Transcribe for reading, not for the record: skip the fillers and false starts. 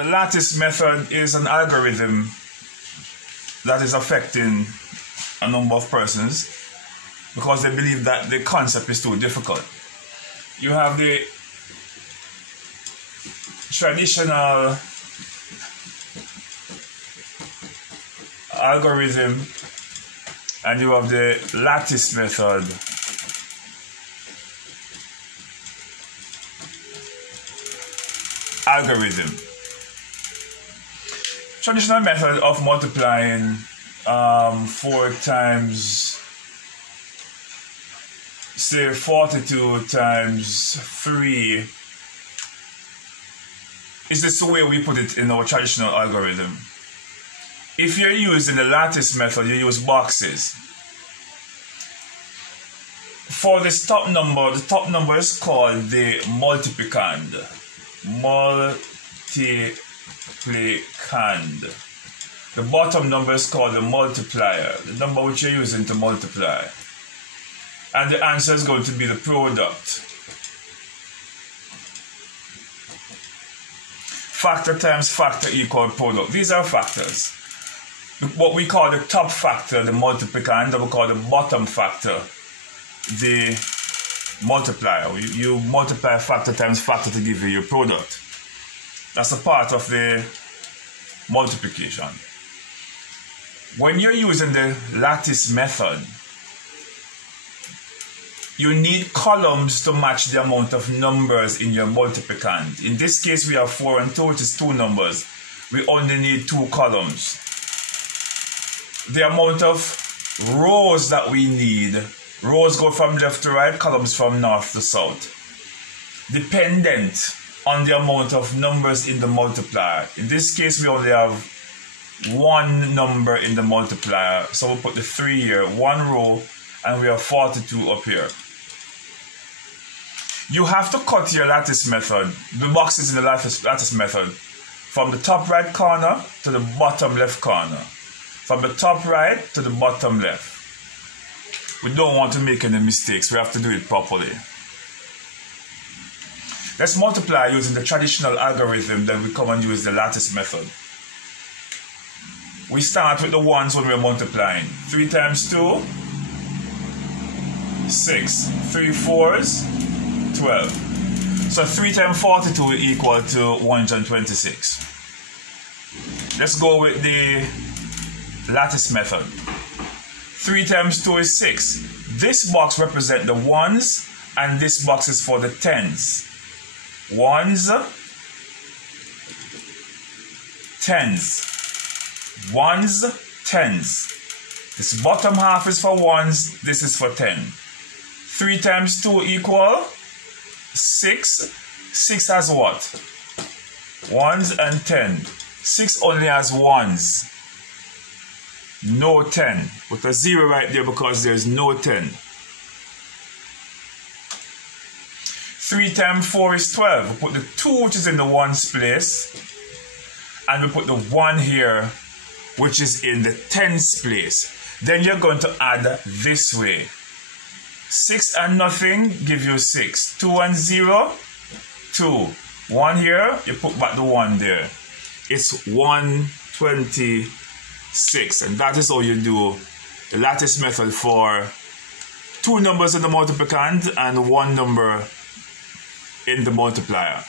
The lattice method is an algorithm that is affecting a number of persons because they believe that the concept is too difficult. You have the traditional algorithm and you have the lattice method. Algorithm. Traditional method of multiplying 4 times, say 42 times 3 is this the way we put it in our traditional algorithm. If you're using the lattice method, you use boxes. For this top number, the top number is called the multiplicand. Multiplicand. The bottom number is called the multiplier, the number which you're using to multiply. And the answer is going to be the product. Factor times factor equal product. These are factors. What we call the top factor, the multiplicand, and we call the bottom factor, the multiplier. You multiply factor times factor to give you your product. That's a part of the multiplication. When you're using the lattice method, you need columns to match the amount of numbers in your multiplicand. In this case, we have 4 and 2, which is 2 numbers. We only need 2 columns. The amount of rows that we need, rows go from left to right, columns from north to south, dependent on the amount of numbers in the multiplier. In this case, we only have 1 number in the multiplier, so we'll put the 3 here, 1 row, and we have 42 up here. You have to cut your lattice method, the boxes in the lattice method, from the top right corner to the bottom left corner. From the top right to the bottom left. We don't want to make any mistakes. We have to do it properly. Let's multiply using the traditional algorithm that we come and use the lattice method. We start with the ones when we're multiplying. 3 times 2, 6. 3 4s, 12. So 3 times 42 will equal to 126. Let's go with the lattice method. 3 times 2 is 6. This box represents the ones and this box is for the tens. Ones, tens. Ones, tens. This bottom half is for ones, this is for 10. 3 times 2 equal 6. 6 has what? Ones and 10. 6 only has ones. No 10. Put a 0 right there because there's no 10. 3 times 4 is 12. We put the 2 which is in the ones place. And we put the 1 here which is in the tens place. Then you're going to add this way. 6 and nothing give you 6. 2 and 0, 2. 1 here, you put back the 1 there. It's 126. And that is how you do the lattice method for 2 numbers in the multiplicand and 1 number in the multiplier.